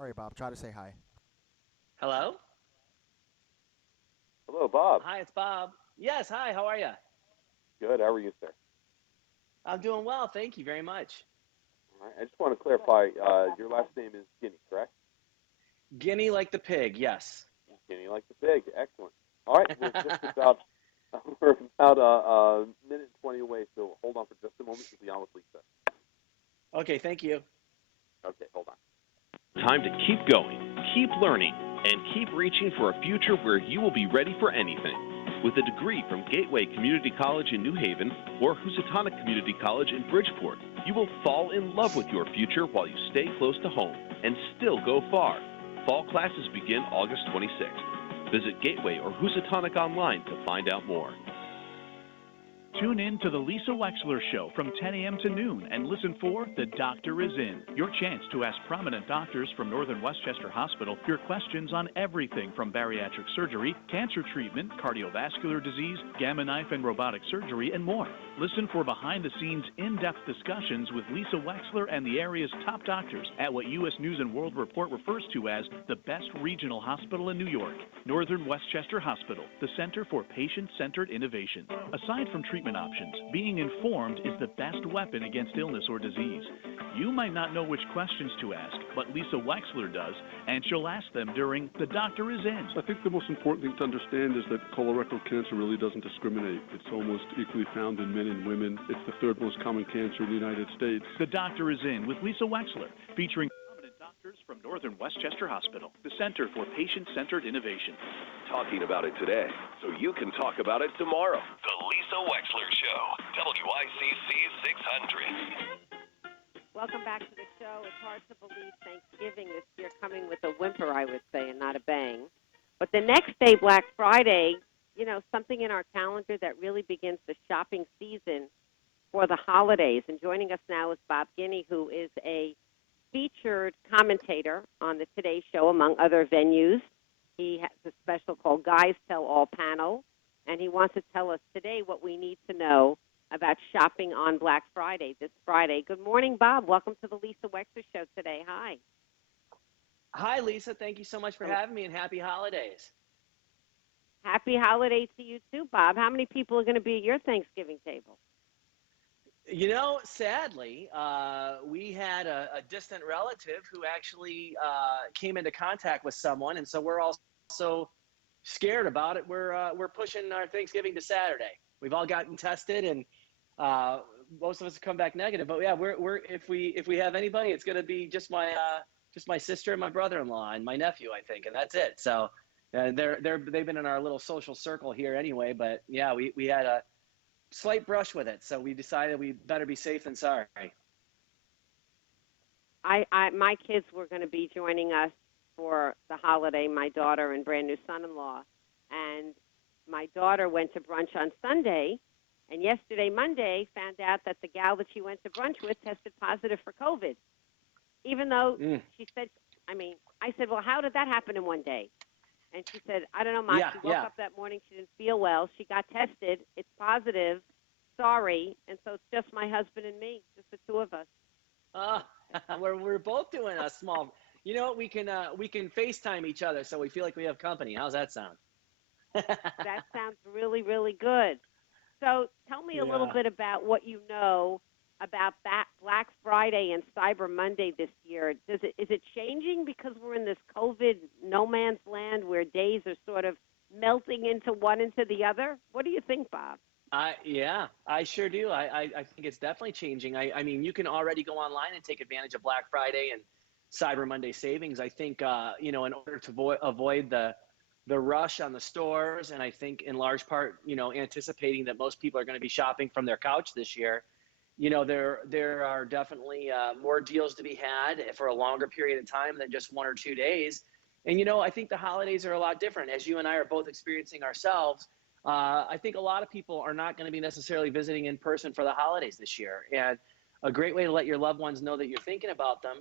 All right, Bob, try to say hi. Hello? Hello, Bob. Hi, it's Bob. Yes, hi, how are you? Good. How are you, sir? I'm doing well, thank you very much. All right. I just want to clarify. Your last name is Guinea, correct? Guinea like the pig, yes. Guinea, like the pig. Excellent. All right. We're just about we're about a minute and 20 away. So hold on for just a moment. We'll be on with Lisa. Okay, thank you. Okay. Hold on. Time to keep going, keep learning, and keep reaching for a future where you will be ready for anything. With a degree from Gateway Community College in New Haven or Housatonic Community College in Bridgeport, you will fall in love with your future while you stay close to home and still go far. Fall classes begin August 26th. Visit Gateway or Housatonic online to find out more. Tune in to the Lisa Wexler Show from 10 a.m. to noon and listen for The Doctor is In, your chance to ask prominent doctors from Northern Westchester Hospital your questions on everything from bariatric surgery, cancer treatment, cardiovascular disease, gamma knife and robotic surgery, and more. Listen for behind-the-scenes, in-depth discussions with Lisa Wexler and the area's top doctors at what U.S. News and World Report refers to as the best regional hospital in New York, Northern Westchester Hospital, the Center for Patient-Centered Innovation. Aside from treatment options, being informed is the best weapon against illness or disease. You might not know which questions to ask, but Lisa Wexler does, and she'll ask them during The Doctor is In. I think the most important thing to understand is that colorectal cancer really doesn't discriminate. It's almost equally found in men and women. It's the third most common cancer in the United States. The Doctor is In with Lisa Wexler, featuring prominent doctors from Northern Westchester Hospital, the Center for Patient-Centered Innovation. Talking about it today, so you can talk about it tomorrow. The Lisa Wexler Show, WICC 600. Welcome back to the show. It's hard to believe Thanksgiving this year coming with a whimper, I would say, and not a bang. But the next day, Black Friday, you know, something in our calendar that really begins the shopping season for the holidays. And joining us now is Bob Guiney, who is a featured commentator on the Today Show, among other venues. He has a special called Guys Tell All panel, and he wants to tell us today what we need to know about shopping on Black Friday, this Friday. Good morning, Bob. Welcome to the Lisa Wexler Show today. Hi. Hi, Lisa. Thank you so much for having me, and happy holidays. Happy holidays to you too, Bob. How many people are going to be at your Thanksgiving table? You know, sadly, we had a distant relative who actually came into contact with someone, and so we're also scared about it. We're pushing our Thanksgiving to Saturday. We've all gotten tested, and most of us have come back negative. But yeah, we're if we have anybody, it's going to be just my sister and my brother-in-law and my nephew, I think, and that's it. So they've been in our little social circle here anyway. But yeah, we had a slight brush with it, so we decided we better be safe than sorry. My kids were going to be joining us for the holiday, my daughter and brand new son-in-law, and my daughter went to brunch on Sunday, and yesterday, Monday, found out that the gal that she went to brunch with tested positive for COVID, even though she said, I said, well, how did that happen in one day? And she said, I don't know, Mom. She woke up that morning. She didn't feel well. She got tested. It's positive. Sorry. And so it's just my husband and me, just the two of us. We're both doing a small. You know, we can FaceTime each other so we feel like we have company. How's that sound? That sounds really, really good. So tell me a little bit about what you know about Black Friday and Cyber Monday this year. Is it changing because we're in this COVID no man's land where days are sort of melting into one into the other? What do you think, Bob? Yeah, I sure do. I think it's definitely changing. I mean, you can already go online and take advantage of Black Friday and Cyber Monday savings. I think, in order to avoid the rush on the stores, and I think in large part, anticipating that most people are going to be shopping from their couch this year, there are definitely more deals to be had for a longer period of time than just 1 or 2 days. And, I think the holidays are a lot different. As you and I are both experiencing ourselves, I think a lot of people are not going to be necessarily visiting in person for the holidays this year. And a great way to let your loved ones know that you're thinking about them,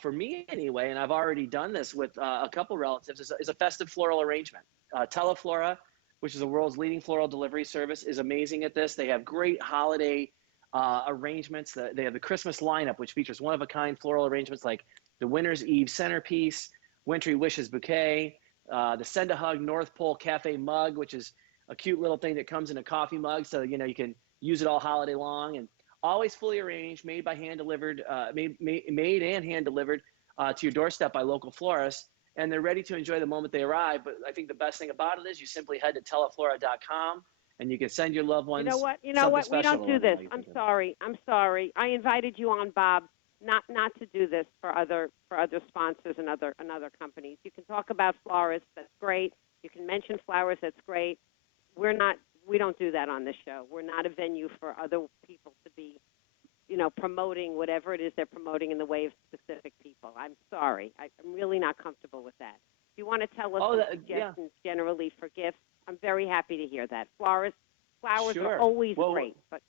for me anyway, and I've already done this with a couple relatives, is a festive floral arrangement. Teleflora, which is the world's leading floral delivery service, is amazing at this. They have great holiday arrangements. They have the Christmas lineup, which features one-of-a-kind floral arrangements like the Winter's Eve centerpiece, Wintry Wishes bouquet, the Send a Hug North Pole Cafe mug, which is a cute little thing that comes in a coffee mug, so you can use it all holiday long, and always fully arranged, made by hand delivered, made and hand delivered to your doorstep by local florists, and they're ready to enjoy the moment they arrive. But I think the best thing about it is you simply head to teleflora.com and you can send your loved ones. You know what? We don't do this. I'm sorry. sorry. I invited you on, Bob, not to do this for other sponsors and other companies. You can talk about florists. That's great. You can mention flowers. That's great. We don't do that on this show. We're not a venue for other people to be, promoting whatever it is they're promoting in the way of specific people. I'm sorry. I'm really not comfortable with that. If you want to tell us some suggestions generally for gifts, I'm very happy to hear that. Flowers are always great, but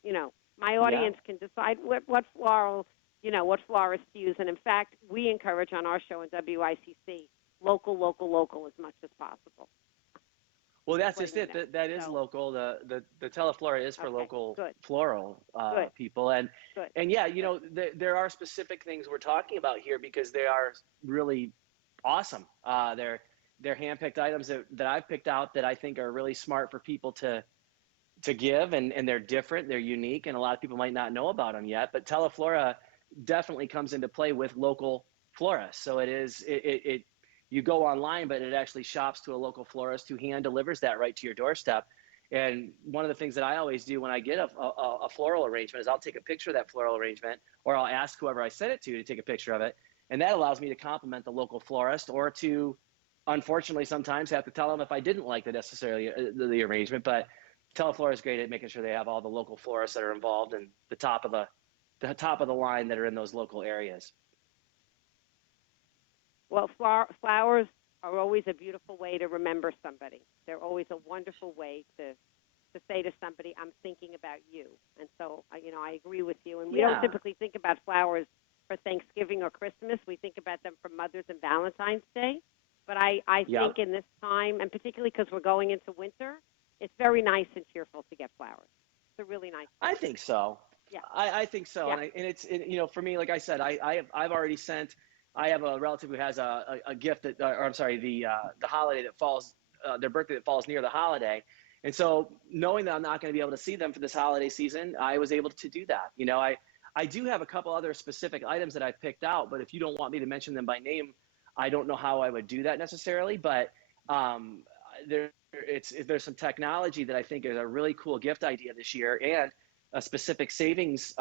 my audience can decide what floral, what florist to use. And in fact, we encourage on our show in WICC local as much as possible. Well, that's just it. That is local. The Teleflora is for local floral people, and yeah, there are specific things we're talking about here because they are really awesome. They're handpicked items that I've picked out that I think are really smart for people to give, and they're different, they're unique, and a lot of people might not know about them yet. But Teleflora definitely comes into play with local florists. So it you go online, but it actually shops to a local florist who hand delivers that right to your doorstep. And one of the things that I always do when I get a floral arrangement is I'll take a picture of that floral arrangement, or I'll ask whoever I sent it to take a picture of it. And that allows me to compliment the local florist, or to, unfortunately, sometimes have to tell them if I didn't like necessarily the arrangement. But Teleflora is great at making sure they have all the local florists that are involved and the top of the line that are in those local areas. Well, flowers are always a beautiful way to remember somebody. They're always a wonderful way to say to somebody, I'm thinking about you. And so, I agree with you. And we don't typically think about flowers for Thanksgiving or Christmas. We think about them for Mother's and Valentine's Day. But I think in this time, and particularly because we're going into winter, it's very nice and cheerful to get flowers. It's a really nice thing. I think so. Yeah. I think so. Yeah. And it's for me, like I said, I've already sent. I have a relative who has a gift that, the holiday that falls, their birthday that falls near the holiday. And so knowing that I'm not going to be able to see them for this holiday season, I was able to do that. I do have a couple other specific items that I picked out, but if you don't want me to mention them by name, I don't know how I would do that necessarily. But there's some technology that I think is a really cool gift idea this year, and a specific savings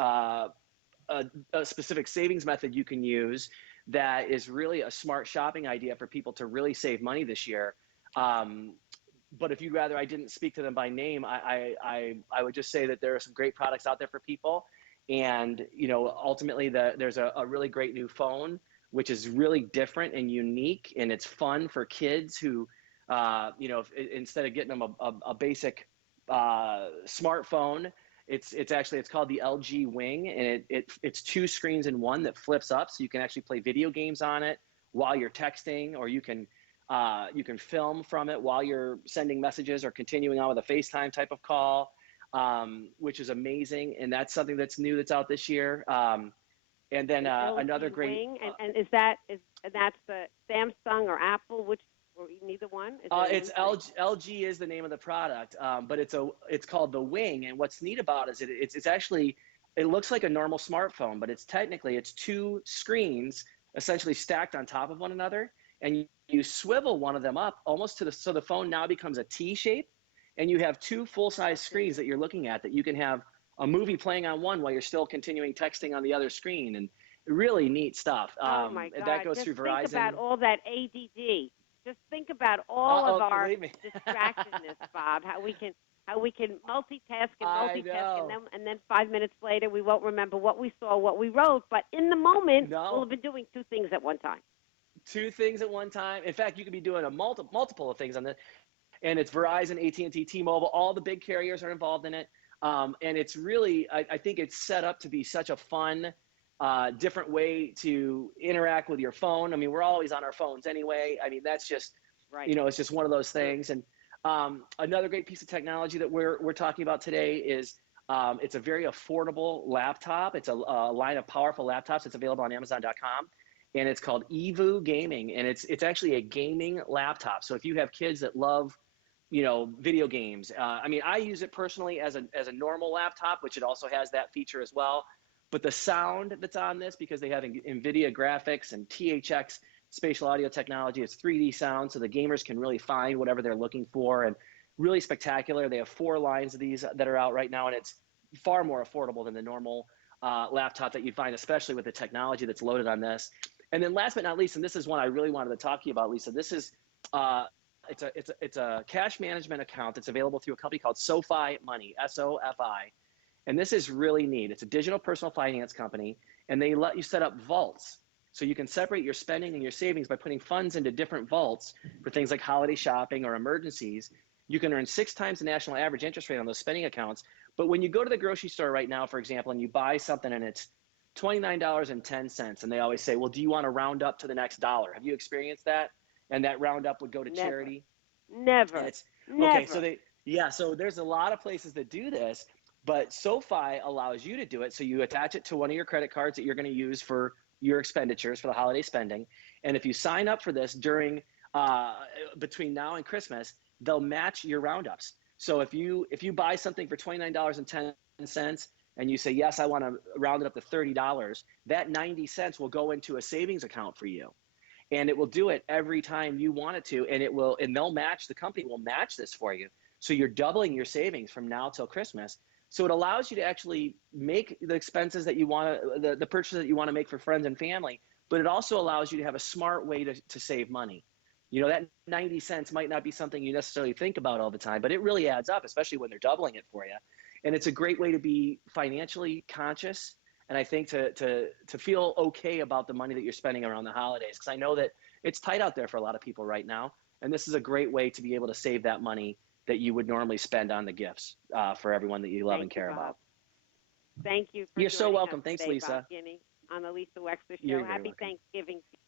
method you can use that is really a smart shopping idea for people to really save money this year. But if you'd rather I didn't speak to them by name, I would just say that there are some great products out there for people. And, ultimately there's a really great new phone, which is really different and unique, and it's fun for kids who, instead of getting them a basic smartphone, it's called the LG Wing, and it's two screens in one that flips up, so you can actually play video games on it while you're texting, or you can film from it while you're sending messages or continuing on with a FaceTime type of call, which is amazing, and that's something that's new that's out this year. And then another great Wing, and that's the Samsung or Apple, which. Or neither one? It's LG is the name of the product, but it's called the Wing. And what's neat about it is it's actually, it looks like a normal smartphone, but it's two screens essentially stacked on top of one another, and you swivel one of them up almost so the phone now becomes a T shape, and you have two full-size screens that you're looking at, that you can have a movie playing on one while you're still continuing texting on the other screen, and really neat stuff. Oh my God! That goes through Verizon. Think about all that ADD. Just think about all of our distractedness, Bob. How we can multitask and then 5 minutes later we won't remember what we saw, what we wrote. But in the moment, we'll have been doing two things at one time. Two things at one time. In fact, you could be doing a multiple of things on this. And it's Verizon, AT&T, T-Mobile. All the big carriers are involved in it. And it's really, I think it's set up to be such a fun, different way to interact with your phone. I mean, we're always on our phones anyway. I mean, that's just, it's just one of those things. And another great piece of technology that we're talking about today is It's a very affordable laptop. It's a line of powerful laptops. It's available on Amazon.com, and it's called EVU Gaming, and it's actually a gaming laptop. So if you have kids that love, video games, I mean, I use it personally as a normal laptop, which it also has that feature as well. But the sound that's on this, because they have NVIDIA graphics and THX spatial audio technology, it's 3D sound, so the gamers can really find whatever they're looking for, and really spectacular. They have 4 lines of these that are out right now, and it's far more affordable than the normal laptop that you'd find, especially with the technology that's loaded on this. And then last but not least, and this is one I really wanted to talk to you about, Lisa, this is it's a cash management account that's available through a company called SoFi Money, SOFI. And this is really neat. It's a digital personal finance company, and they let you set up vaults. So you can separate your spending and your savings by putting funds into different vaults for things like holiday shopping or emergencies. You can earn 6 times the national average interest rate on those spending accounts. But when you go to the grocery store right now, for example, and you buy something and it's $29.10, and they always say, well, do you want to round up to the next dollar? Have you experienced that? And that roundup would go to charity? Never. Okay, so there's a lot of places that do this, but SoFi allows you to do it. So you attach it to one of your credit cards that you're going to use for your expenditures for the holiday spending. And if you sign up for this during between now and Christmas, they'll match your roundups. So if you buy something for $29.10 and you say, yes, I want to round it up to $30, that 90 cents will go into a savings account for you. And it will do it every time you want it to, and the company will match this for you. So you're doubling your savings from now till Christmas. So it allows you to actually make the expenses that you want to, the purchases that you want to make for friends and family, but it also allows you to have a smart way to save money. That 90 cents might not be something you necessarily think about all the time, but it really adds up, especially when they're doubling it for you. And it's a great way to be financially conscious. And I think to feel okay about the money that you're spending around the holidays, because I know that it's tight out there for a lot of people right now. And this is a great way to be able to save that money that you would normally spend on the gifts for everyone that you love and care about. Thank you. You're so welcome. Thanks, today, Lisa. Bob Guiney, on the Lisa Wexler Show. You're very Happy welcome. Thanksgiving to you.